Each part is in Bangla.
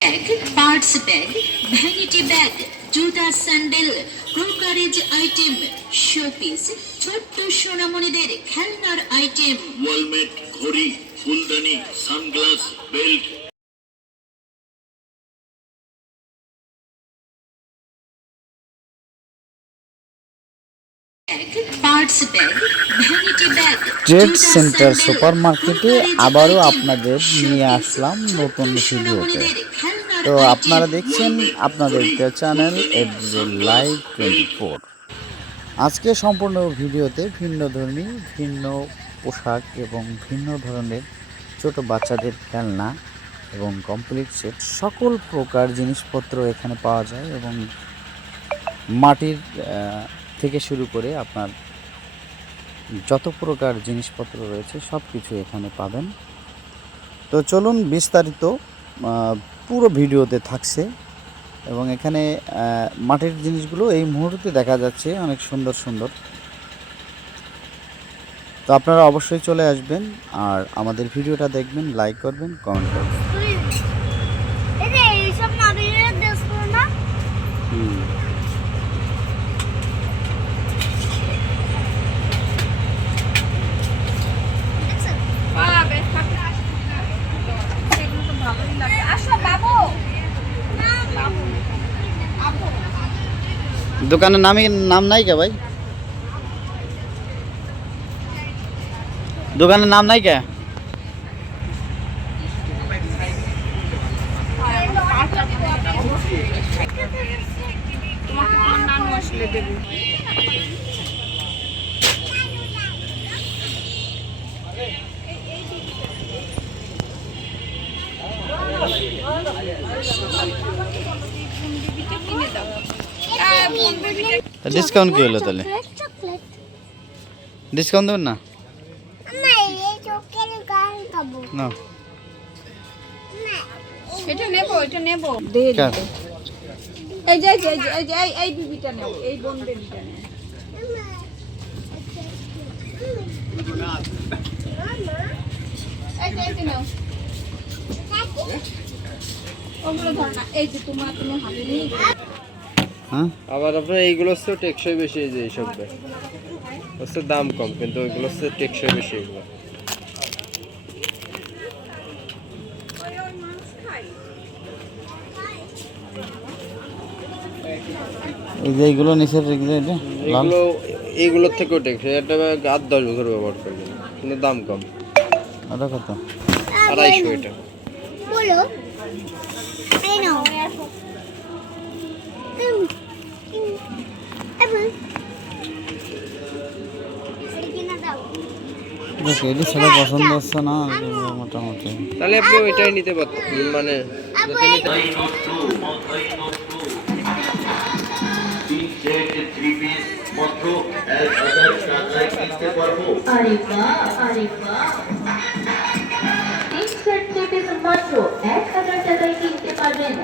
Bag parts bag vanity bag জুতা স্যান্ডেল ক্রোকারেজ আইটেম শোপিস ছোট্ট সোনামণিদের খেলনার আইটেম ওয়ালমেট ঘড়ি ফুলদানি sunglass belt bag parts bag trade centre super মার্কেটে আবারও আপনাদের নিয়ে আসলাম নতুন ভিডিওতে। তো আপনারা দেখছেন আপনাদের চ্যানেল এফজেল লাইভ টোয়েন্টি ফোর। আজকে সম্পূর্ণ ভিডিওতে ভিন্ন ধর্মী, ভিন্ন পোশাক এবং ভিন্ন ধরনের ছোট বাচ্চাদের খেলনা এবং কমপ্লিট সেট সকল প্রকার জিনিসপত্র এখানে পাওয়া যায় এবং মাটির থেকে শুরু করে আপনার যত প্রকার জিনিসপত্র রয়েছে সব কিছু এখানে পাবেন। তো চলুন বিস্তারিত পুরো ভিডিওতে থাকছে। এবং এখানে মাটির জিনিসগুলো এই মুহূর্তে দেখা যাচ্ছে অনেক সুন্দর সুন্দর। তো আপনারা অবশ্যই চলে আসবেন আর আমাদের ভিডিওটা দেখবেন, লাইক করবেন, কমেন্ট করবেন এই যে এইসব নাবিলের দেখব না হুম। দোকানের নামই নাম নাই কে ভাই? দোকানের নাম নাই কে? ডিসকাউন্ট কি হলো তাহলে? ডিসকাউন্ট দেবেন না? না। এই চকলেট গান খাব না এটা নেব এটা নেব। কার? এই যে এই যে এই এই এই এই বিবিটা নেব এই বোন বেবিটা নেব। এই যে এই নাও। ওগুলো ধর না এই যে তোমার তুমি হাতে নিয়ে হ্যাঁ? আবার আপনার এইগুলো হচ্ছে টেকসই বেশি এই যে এইসব হচ্ছে দাম কম কিন্তু ওইগুলো হচ্ছে টেকসই বেশি এগুলো। এই যে এইগুলো নিচের এগুলো এটা এগুলো এইগুলোর থেকেও টেকসই এটা আট দশ বছর ব্যবহার করবেন কিন্তু দাম কম। ওটা কত? আড়াইশো এটা। বলো। দেখো এটি ছেলে পছন্দ হচ্ছে না মোটামুটি। তাহলে আপনি ওইটাই নিতে পারতেন মানে যাতে নিতে তিন সেট থ্রি পিস মাত্র এক হাজার টাকায় কিনতে পারব আরে বাহ আরে বাহ। তিন সেট টিপিস মাত্র এক হাজার টাকায় কিনতে পারবেন।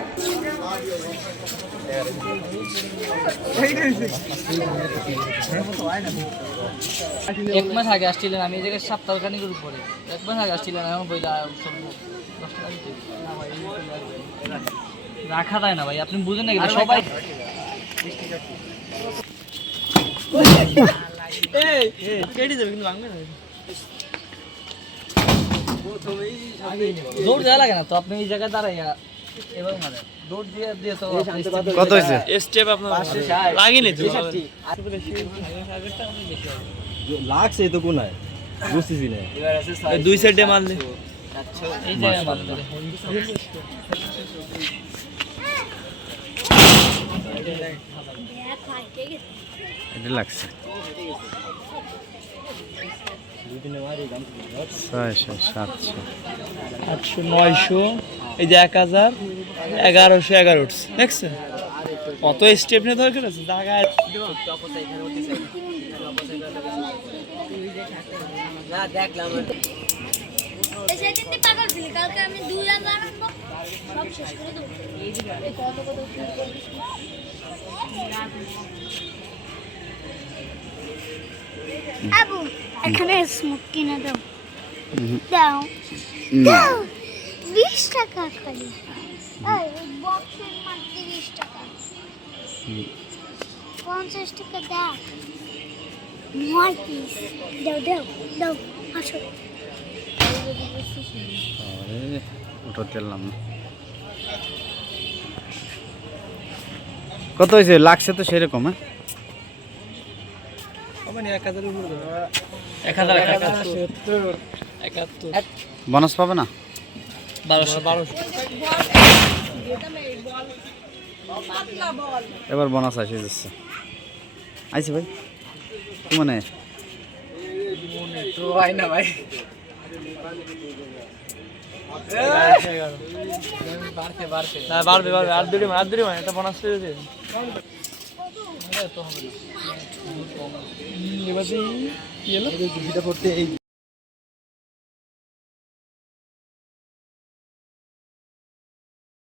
এক মাস আগে আসছিলেন আমি এই জায়গায় সপ্তাহখানিকের উপরে এক মাস আগে আসছিলেন এখন বইলা রাখা যায় না ভাই আপনি বুঝেন না সবাই দৌড় দেওয়া লাগে না তো আপনি এই জায়গায় দাঁড়াইয়া কত হয়েছে? স্টেপ আপনার লাগেনি তো। লাগছে তো কোনায়? বুঝতেছি না। দুই সাইডে মারলে। এই জায়গায় মারলে। এটা লাগছে। ছয়শো সাতশো আটশো নয়শো, এই যে এক হাজার, এগারোশো এগারো উঠছে, দেখছেন? কত স্টেপ নিয়ে দরকার আছে? জায়গায় সেদিন আবু এখানে স্মোক কিনে দাও। দাও। দাও বিশ টাকা খালি। বক্সের মাল তিরিশ টাকা। পঞ্চাশ টাকা দেখ নয় পিস দাও দাও দাও আসো। ওটা তেললাম না কত হয়েছে? লাগছে তো সেরকম হ্যাঁ? বোনাস পাবে না? এবার বোনাস আসে যাচ্ছে আইছে ভাই? কি মানে? না বাড়বে বাড়বে। আর দুটি আর দুটি মানে এটা বোনাস পেয়েছে। এবার